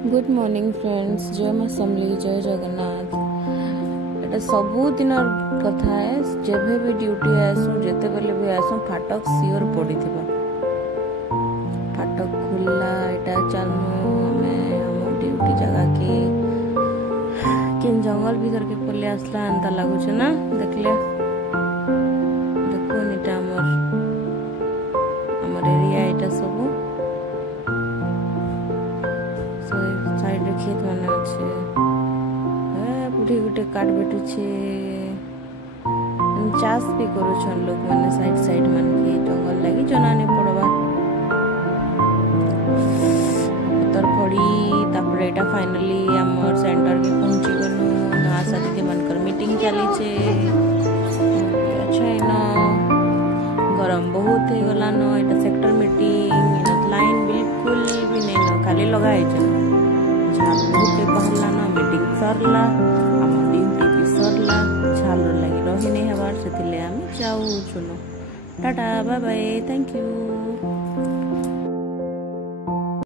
Good morning friends, जय मां समली, जय जगन्नाथ। एटा सबू दिन कथा है। जेबे भी ड्यूटी आसू जेते बेले भी आसू फाटक सियोर पड़ी थिबा। फाटक खुला एटा चलनु हमें हम ड्यूटी जगह के किन जंगल भीतर के पले आसला अंता लागु छ ना। देखले देखो निटा हमर एरिया एटा सबू साइड रे खेत माने अच्छे बुढ़ी गुटे काट बैठू छे। चाष भी करू छन लोग माने साइड साइड मन के जंगल लगी जनाने पड़वा उतर पड़ी। तापर एटा फाइनली हमर सेंटर के पहुंची गनु। आशा दीदी मनकर मीटिंग चली छे। अच्छा है ना, गरम बहुत है गला न। एटा सेक्टर मीटिंग लाइन बिल्कुल भी नहीं न, खाली लगाए छे झाल गुटे पहला न। मीटिंग सरला, हम ड्यूटी भी सरला। झाल लगी रही नहीं हबार से आम जाऊ चुनो। Tata bye bye, thank you.